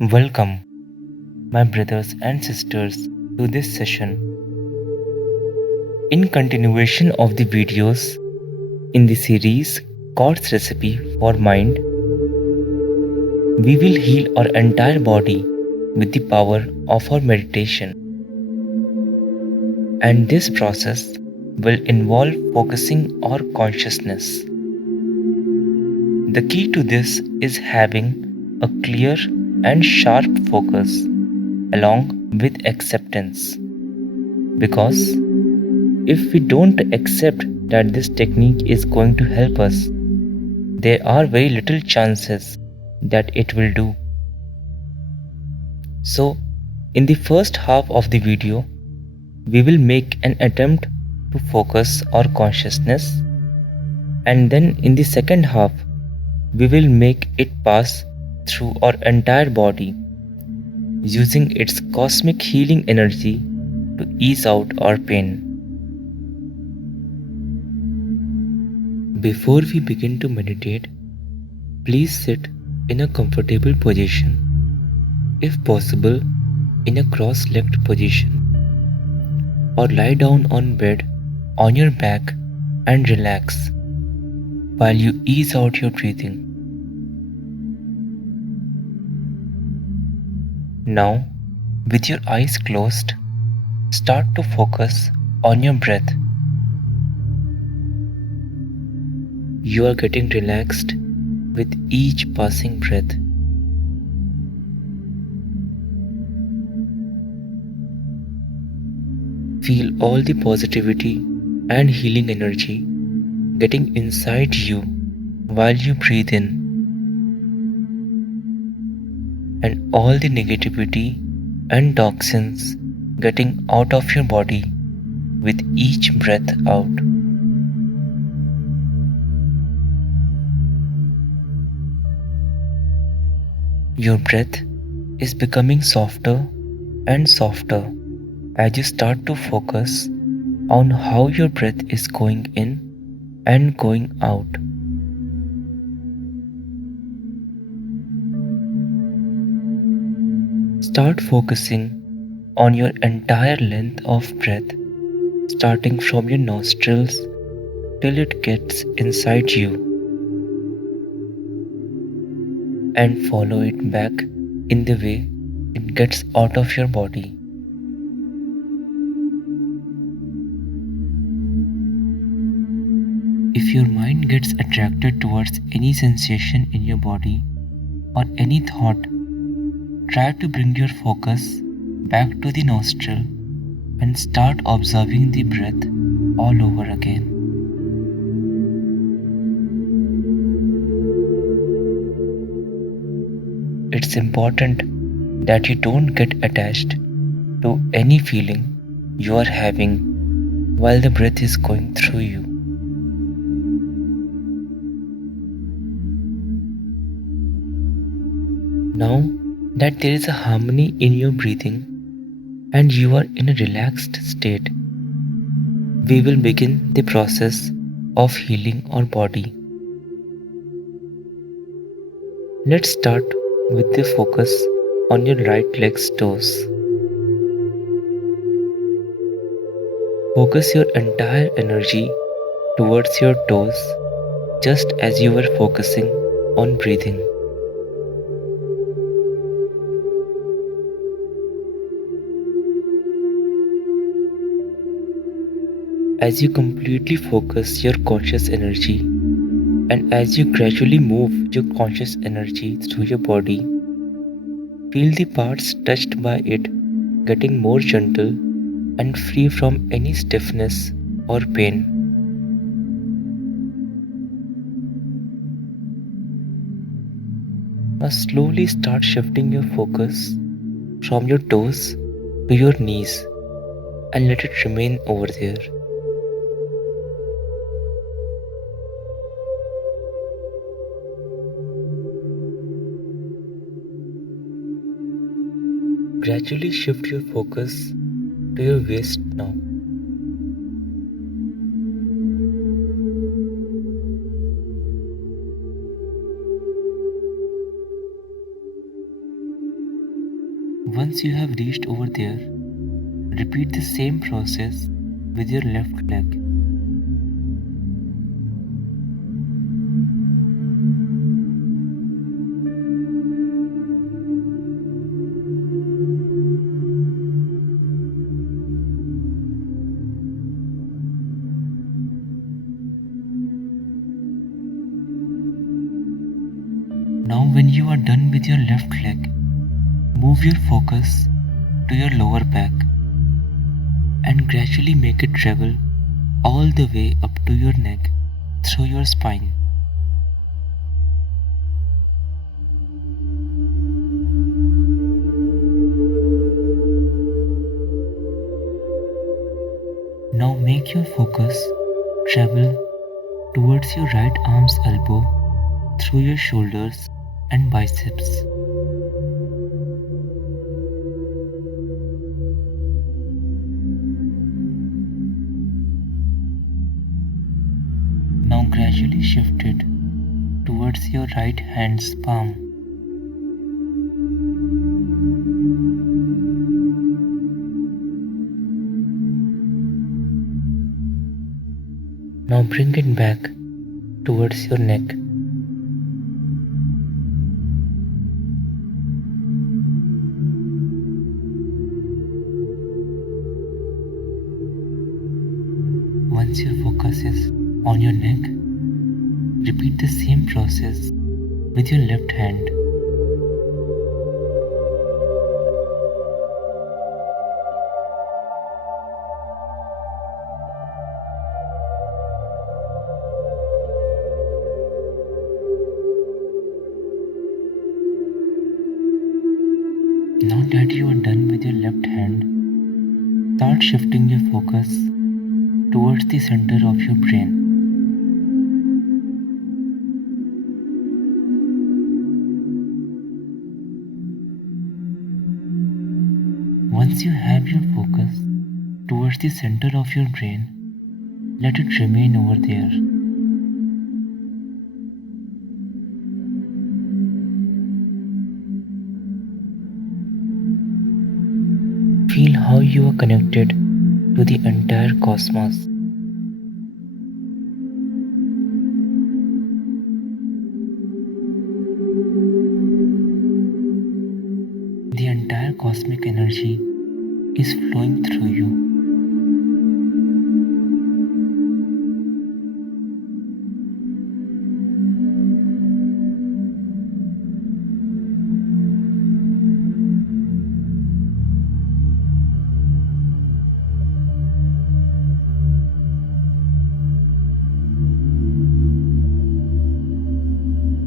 Welcome, my brothers and sisters, to this session. In continuation of the videos in the series God's Recipe for Mind, we will heal our entire body with the power of our meditation. And this process will involve focusing our consciousness. The key to this is having a clear and sharp focus along with acceptance. Because if we don't accept that this technique is going to help us, there are very little chances that it will do. So, in the first half of the video, we will make an attempt to focus our consciousness, and then in the second half, we will make it pass through our entire body using its cosmic healing energy to ease out our pain. Before we begin to meditate, please sit in a comfortable position, if possible in a cross-legged position, or lie down on bed on your back and relax while you ease out your breathing. Now, with your eyes closed, start to focus on your breath. You are getting relaxed with each passing breath. Feel all the positivity and healing energy getting inside you while you breathe in, and all the negativity and toxins getting out of your body with each breath out. Your breath is becoming softer and softer as you start to focus on how your breath is going in and going out. Start focusing on your entire length of breath, starting from your nostrils till it gets inside you, and follow it back in the way it gets out of your body. If your mind gets attracted towards any sensation in your body or any thought, try to bring your focus back to the nostril and start observing the breath all over again. It's important that you don't get attached to any feeling you are having while the breath is going through you. Now that there is a harmony in your breathing and you are in a relaxed state, we will begin the process of healing our body. Let's start with the focus on your right leg's toes. Focus your entire energy towards your toes, just as you were focusing on breathing. As you completely focus your conscious energy, and as you gradually move your conscious energy through your body, feel the parts touched by it getting more gentle and free from any stiffness or pain. Now slowly start shifting your focus from your toes to your knees and let it remain over there. Gradually shift your focus to your waist now. Once you have reached over there, repeat the same process with your left leg. Now when you are done with your left leg, move your focus to your lower back and gradually make it travel all the way up to your neck through your spine. Now make your focus travel towards your right arm's elbow through your shoulders and biceps. Now gradually shift it towards your right hand's palm. Now bring it back towards your neck. Once your focus is on your neck, repeat the same process with your left hand. Now that you are done with your left hand, start shifting your focus towards the center of your brain. Once you have your focus towards the center of your brain, let it remain over there. Feel how you are connected to the entire cosmos. The entire cosmic energy is flowing through you.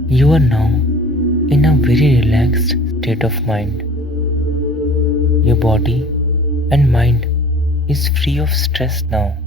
You are now in a very relaxed state of mind. Your body and mind is free of stress now.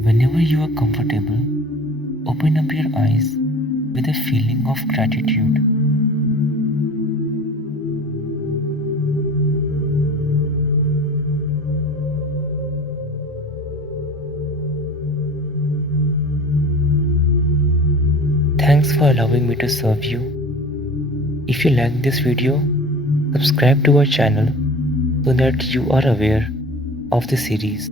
Whenever you are comfortable, open up your eyes with a feeling of gratitude. Thanks for allowing me to serve you. If you like this video, subscribe to our channel so that you are aware of the series.